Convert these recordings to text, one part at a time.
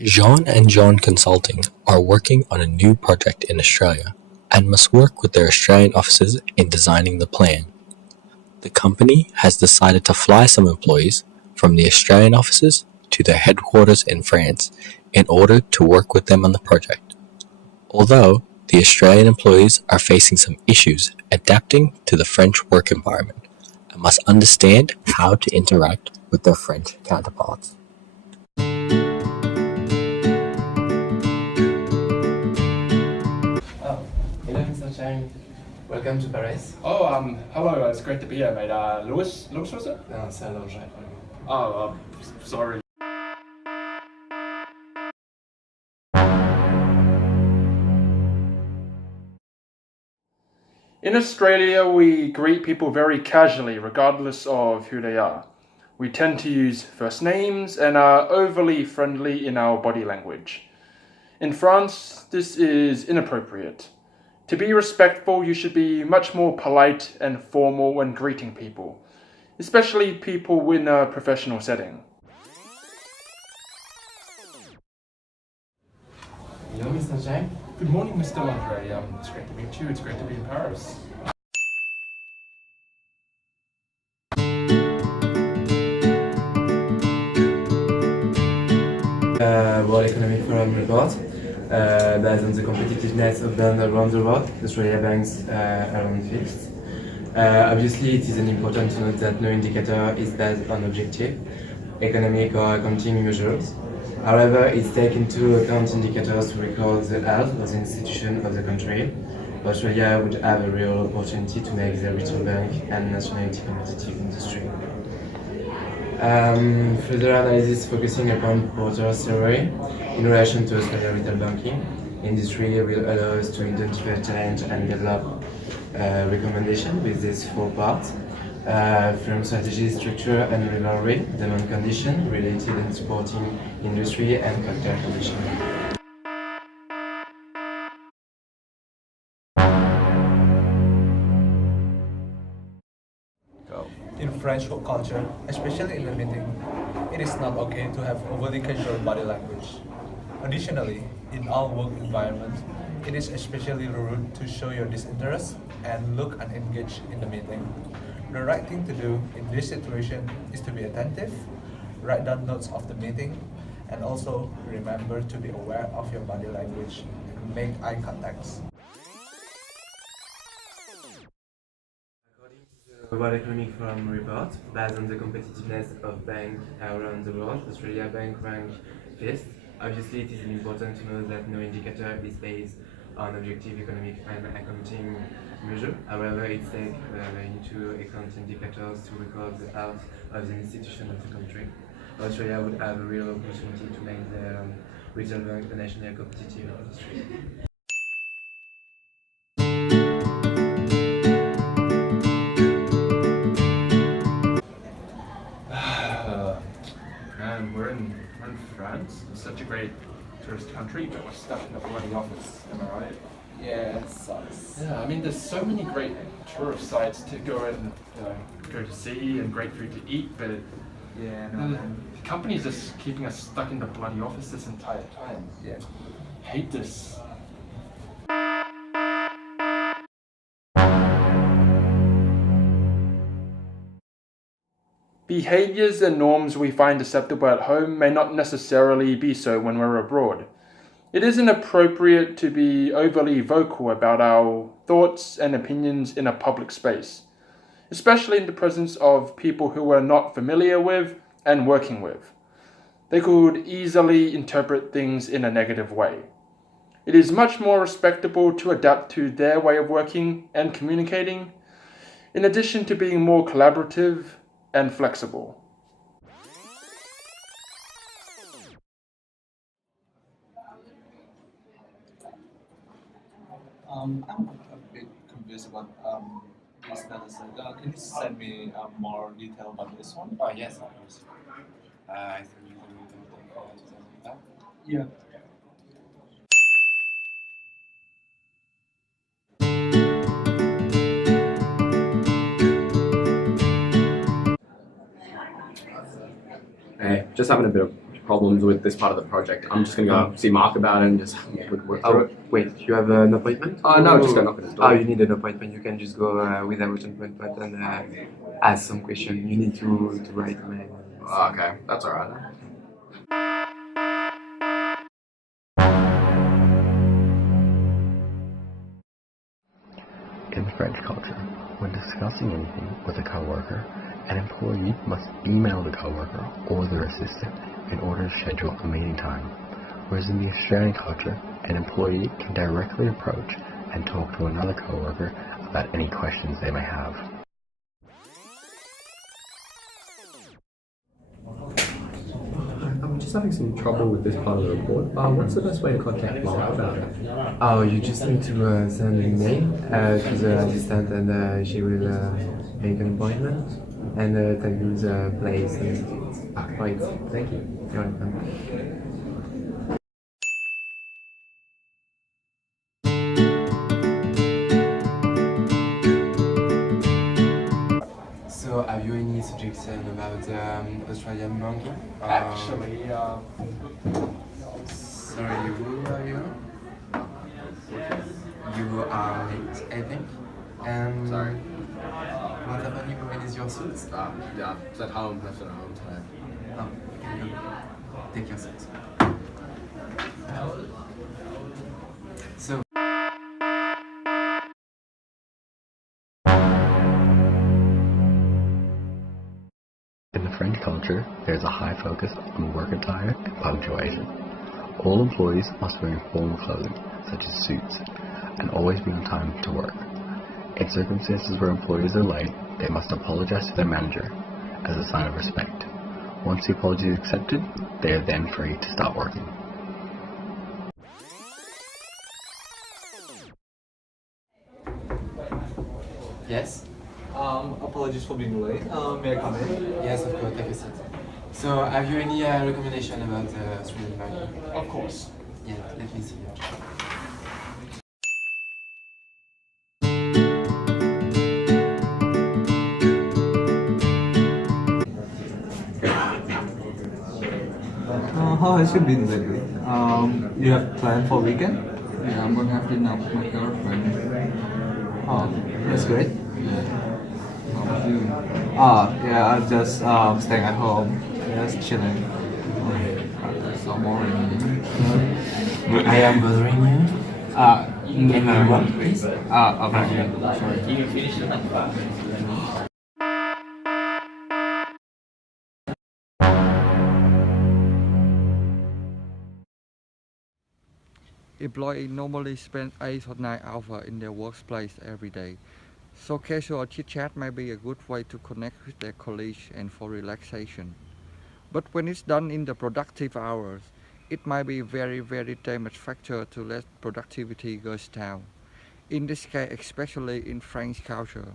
Jean and John Consulting are working on a new project in Australia and must work with their Australian offices in designing the plan. The company has decided to fly some employees from the Australian offices to their headquarters in France in order to work with them on the project. Although the Australian employees are facing some issues adapting to the French work environment and must understand how to interact with their French counterparts. Oh, hello, Mr. Chen. Welcome to Paris. Hello, it's great to be here, mate. Louis was it? No, it's Longeray. Oh, sorry. In Australia, we greet people very casually, regardless of who they are. We tend to use first names and are overly friendly in our body language. In France, this is inappropriate. To be respectful, you should be much more polite and formal when greeting people, especially people in a professional setting. Hello, Mr. Chen. Good morning, Mr. Longeray. It's great to meet you. It's great to be in Paris. World Economic Forum report based on the competitiveness of banks around the world. Australia banks around fixed. Obviously, it is important to note that no indicator is based on objective, economic or accounting measures. However, it takes into account indicators to record the health of the institution of the country. Australia would have a real opportunity to make the retail bank and nationality competitive industry. Further analysis focusing upon Porter's theory in relation to Australia retail banking industry will allow us to identify challenge and develop recommendation with these four parts. Firm strategy, structure and rivalry, demand condition related and supporting industry and capital condition. In French work culture, especially in a meeting, it is not okay to have overly casual body language. Additionally, in all work environments, it is especially rude to show your disinterest and look unengaged in the meeting. The right thing to do in this situation is to be attentive, write down notes of the meeting, and also remember to be aware of your body language and make eye contacts. World Economic Forum report based on the competitiveness of banks around the world. Australia bank ranked fifth. Obviously, it is important to know that no indicator is based on objective economic and accounting measure. However, it takes into account indicators to record the health of the institution of the country. Australia would have a real opportunity to make the retail bank a national competitive industry. Man, we're in France. It's such a great tourist country, but we're stuck in the bloody office. Am I right? Yeah, it sucks. Yeah, I mean, there's so many great tourist sites to go and go to see and great food to eat, but Yeah, the company's just keeping us stuck in the bloody office this entire time. Yeah. Hate this. Behaviors and norms we find acceptable at home may not necessarily be so when we're abroad. It isn't appropriate to be overly vocal about our thoughts and opinions in a public space, especially in the presence of people who we're not familiar with and working with. They could easily interpret things in a negative way. It is much more respectable to adapt to their way of working and communicating, in addition to being more collaborative and flexible. I'm a bit confused about this data set. Can you send me more detail about this one? Oh yes, of course. I think you can that. Yeah. Hey, just having a bit of problems with this part of the project. I'm just gonna go see Mark about it and just work through it. Wait, you have an appointment? No, just go knock on his door. Oh, you need an appointment. You can just go without an appointment and ask some question. You need to write a mail. Okay, that's alright. In French culture, when discussing anything with a coworker, an employee must email the coworker or their assistant in order to schedule a meeting time, whereas in the Australian culture, an employee can directly approach and talk to another coworker about any questions they may have. I'm just having some trouble with this part of the report. What's the best way to contact Mark about it? Oh, you just need to send an email to the assistant and she will make an appointment and tell you the place. Right, thank you. You're welcome. So, have you any suggestion about Australian banking? Actually, Sorry, who are you? You are late, I think. And Sorry. what happened? When is your suit? Yeah, it's at home. Left it at home today. Oh, okay, good. Take your suit. So. In the French culture, there is a high focus on work attire and punctuation. All employees must wear formal clothing, such as suits, and always be on time to work. In circumstances where employees are late, they must apologize to their manager as a sign of respect. Once the apology is accepted, they are then free to start working. Yes? Apologies for being late. May I come in? Yes, of course, take a seat. So, have you any recommendation about Australian banking? Of course. Yeah, let me see. How has it been lately? You have planned for weekend? Yeah, I'm gonna have dinner with my girlfriend. Oh, that's great. Yeah. How about you? Yeah, I'm just staying at home, just chilling. So boring. I am bothering you. Can you walk, please? Okay. Employees normally spend 8 or 9 hours in their workplace every day. So casual chit-chat may be a good way to connect with their colleagues and for relaxation. But when it's done in the productive hours, it might be very damage factor to let productivity goes down. In this case, especially in French culture,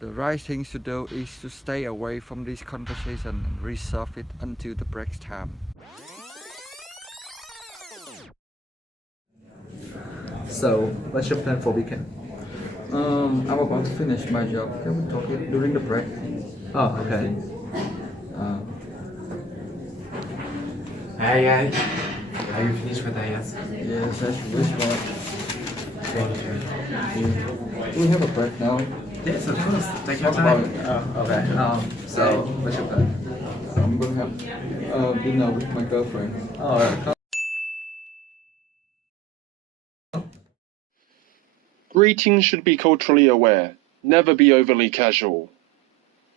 the right thing to do is to stay away from this conversation and reserve it until the break time. So, what's your plan for weekend? I'm about to finish my job. Can we talk it during the break? Oh, okay. Hi. Are you finished with IS? Yes, that's wish part. Thank you. We have a break now. Yes, of course. Take your time. Okay. So, what's your plan? I'm gonna have dinner with my girlfriend. Oh, Greetings should be culturally aware, never be overly casual.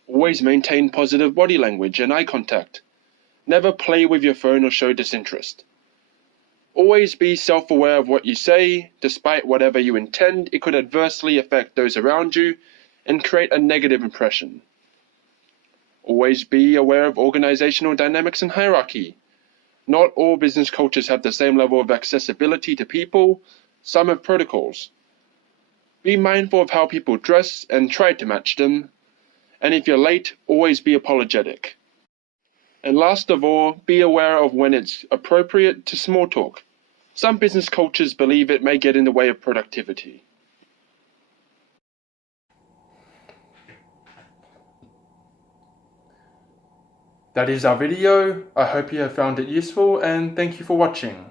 Always maintain positive body language and eye contact. Never play with your phone or show disinterest. Always be self-aware of what you say. Despite whatever you intend, it could adversely affect those around you and create a negative impression. Always be aware of organizational dynamics and hierarchy. Not all business cultures have the same level of accessibility to people. Some have protocols. Be mindful of how people dress and try to match them. And if you're late, always be apologetic. And last of all, be aware of when it's appropriate to small talk. Some business cultures believe it may get in the way of productivity. That is our video. I hope you have found it useful and thank you for watching.